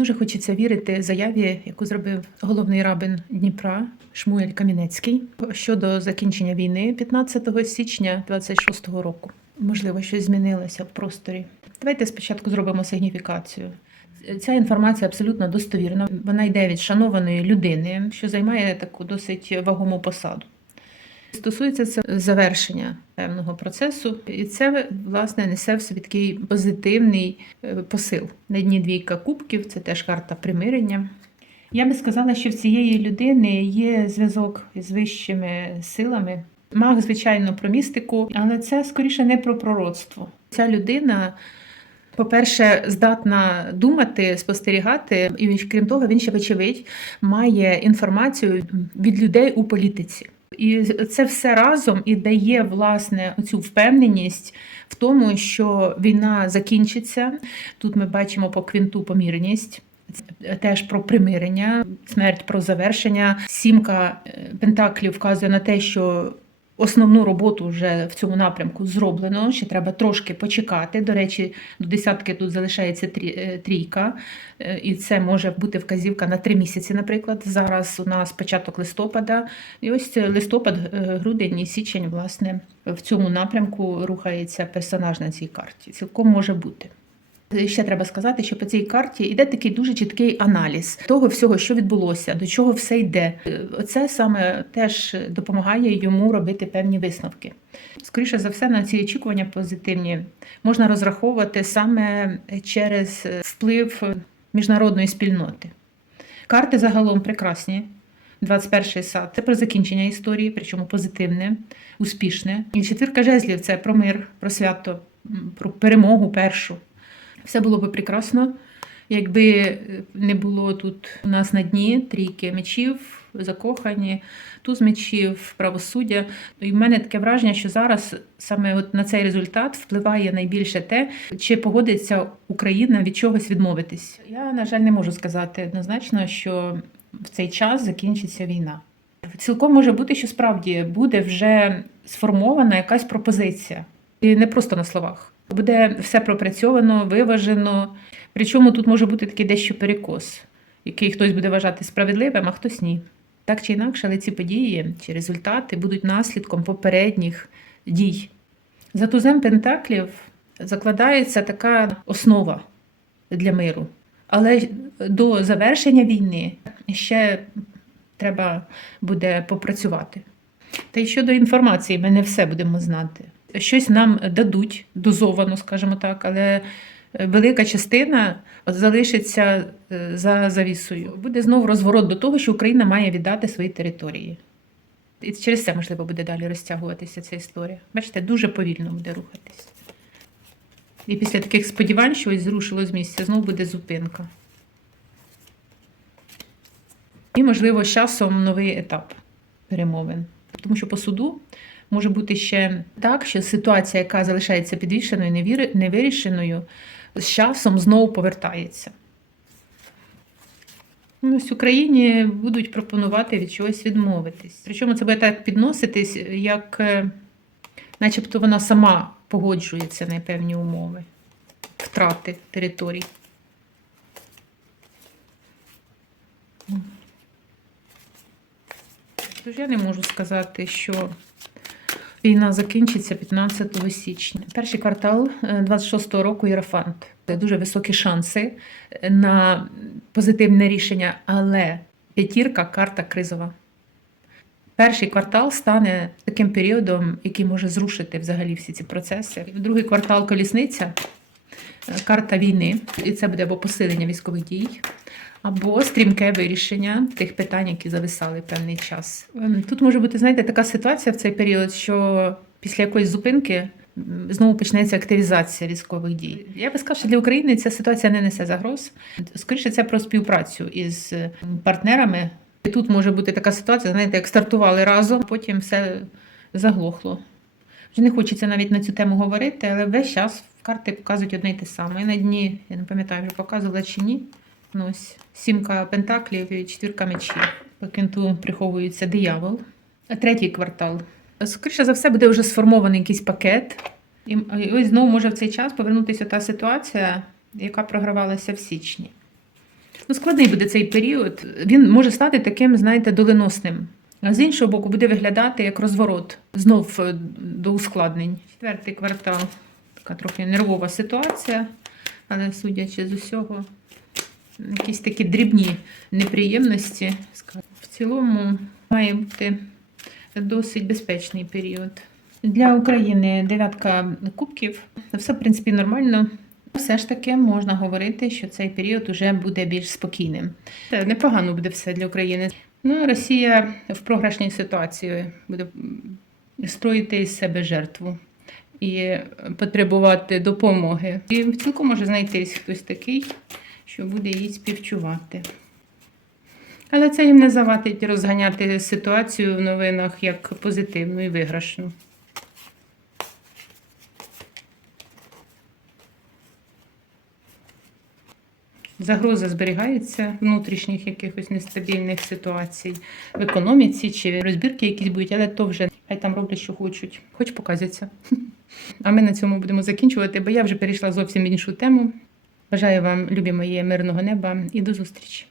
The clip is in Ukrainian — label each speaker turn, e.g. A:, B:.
A: Дуже хочеться вірити заяві, яку зробив головний рабин Дніпра Шмуель Камінецький щодо закінчення війни 15 січня 26-го року. Можливо, щось змінилося в просторі. Давайте спочатку зробимо сигніфікацію. Ця інформація абсолютно достовірна. Вона йде від шанованої людини, що займає таку досить вагому посаду. Стосується це завершення певного процесу, і це власне несе в собі такий позитивний е, посил. На дні двійка кубків це теж карта примирення. Я би сказала, що в цієї людини є зв'язок з вищими силами. Маг, звичайно, про містику, але це скоріше не про пророцтво. Ця людина. По-перше, здатна думати, спостерігати, і крім того, він ще вочевидь має інформацію від людей у політиці. І це все разом і дає власне цю впевненість в тому, що війна закінчиться. Тут ми бачимо по квінту помірність. Теж про примирення, смерть про завершення. Сімка е, пентаклів вказує на те, що основну роботу вже в цьому напрямку зроблено. Ще треба трошки почекати. До речі, до десятки тут залишається е, трійка, е, і це може бути вказівка на три місяці. Наприклад, зараз у нас початок листопада, і ось листопад, е, грудень і січень, власне, в цьому напрямку рухається персонаж на цій карті. Цілком може бути. Ще треба сказати, що по цій карті йде такий дуже чіткий аналіз того всього, що відбулося, до чого все йде. Оце саме теж допомагає йому робити певні висновки. Скоріше за все, на ці очікування позитивні можна розраховувати саме через вплив міжнародної спільноти. Карти загалом прекрасні. 21 сад це про закінчення історії, причому позитивне, успішне. І четвірка жезлів це про мир, про свято, про перемогу першу. Все було би прекрасно, якби не було тут у нас на дні трійки мечів, закохані, туз мечів, правосуддя. І в мене таке враження, що зараз саме от на цей результат впливає найбільше те, чи погодиться Україна від чогось відмовитись. Я, на жаль, не можу сказати однозначно, що в цей час закінчиться війна. Цілком може бути, що справді буде вже сформована якась пропозиція, і не просто на словах. Буде все пропрацьовано, виважено. Причому тут може бути такий дещо перекос, який хтось буде вважати справедливим, а хтось ні. Так чи інакше, але ці події чи результати будуть наслідком попередніх дій. За тузем Пентаклів закладається така основа для миру. Але до завершення війни ще треба буде попрацювати. Та й щодо інформації, ми не все будемо знати. Щось нам дадуть дозовано, скажімо так, але велика частина залишиться е, за завісою. Буде знову розворот до того, що Україна має віддати свої території. І через це, можливо, буде далі розтягуватися ця історія. Бачите, дуже повільно буде рухатись. І після таких сподівань, що ось зрушило з місця, знову буде зупинка. І, можливо, з часом новий етап перемовин. Тому що по суду може бути ще так, що ситуація, яка залишається підвішеною, невирішеною, з часом знову повертається. Ну, Ось Україні будуть пропонувати від чогось відмовитись. Причому це буде так підноситись, як е, начебто вона сама погоджується на певні умови втрати територій. Тож я не можу сказати, що війна закінчиться 15 січня. Перший квартал 26-го року Єрофант. Це дуже високі шанси на позитивне рішення, але п'ятірка карта кризова. Перший квартал стане таким періодом, який може зрушити взагалі всі ці процеси. Другий квартал колісниця, е, карта війни, і це буде або посилення військових дій, або стрімке вирішення тих питань, які зависали певний час. Ем, Тут може бути, знаєте, така ситуація в цей період, що після якоїсь зупинки знову почнеться активізація військових дій. Я би сказала, що для України ця ситуація не несе загроз. Скоріше, це про співпрацю із партнерами. І тут може бути така ситуація, знаєте, як стартували разом, потім все заглохло. Вже не хочеться навіть на цю тему говорити, але весь час в карти показують одне й те саме. І на дні, я не пам'ятаю, вже показувала чи ні. Ну, ось сімка пентаклів і четвірка мечів. По кінту приховується диявол. А третій квартал. Скоріше за все, буде вже сформований якийсь пакет. І ось знову може в цей час повернутися та ситуація, яка програвалася в січні. Ну, складний буде цей період. Він може стати таким, знаєте, доленосним. А з іншого боку, буде виглядати як розворот знов е, до ускладнень. Четвертий квартал така трохи нервова ситуація, але судячи з усього, якісь такі дрібні неприємності. В цілому має бути досить безпечний період. Для України дев'ятка кубків. Все, в принципі, нормально. Все ж таки можна говорити, що цей період уже буде більш спокійним. Це непогано буде все для України. Ну, Росія в програшній ситуації буде строїти із себе жертву і потребувати допомоги. І в цілком може знайтись хтось такий, що буде їй співчувати. Але це їм не завадить розганяти ситуацію в новинах як позитивну і виграшну. Загроза зберігається внутрішніх якихось нестабільних ситуацій в економіці чи розбірки якісь будуть, але то вже хай там роблять, що хочуть, хоч показяться. А ми на цьому будемо закінчувати, бо я вже перейшла зовсім іншу тему. Бажаю вам, любі мої, мирного неба і до зустрічі!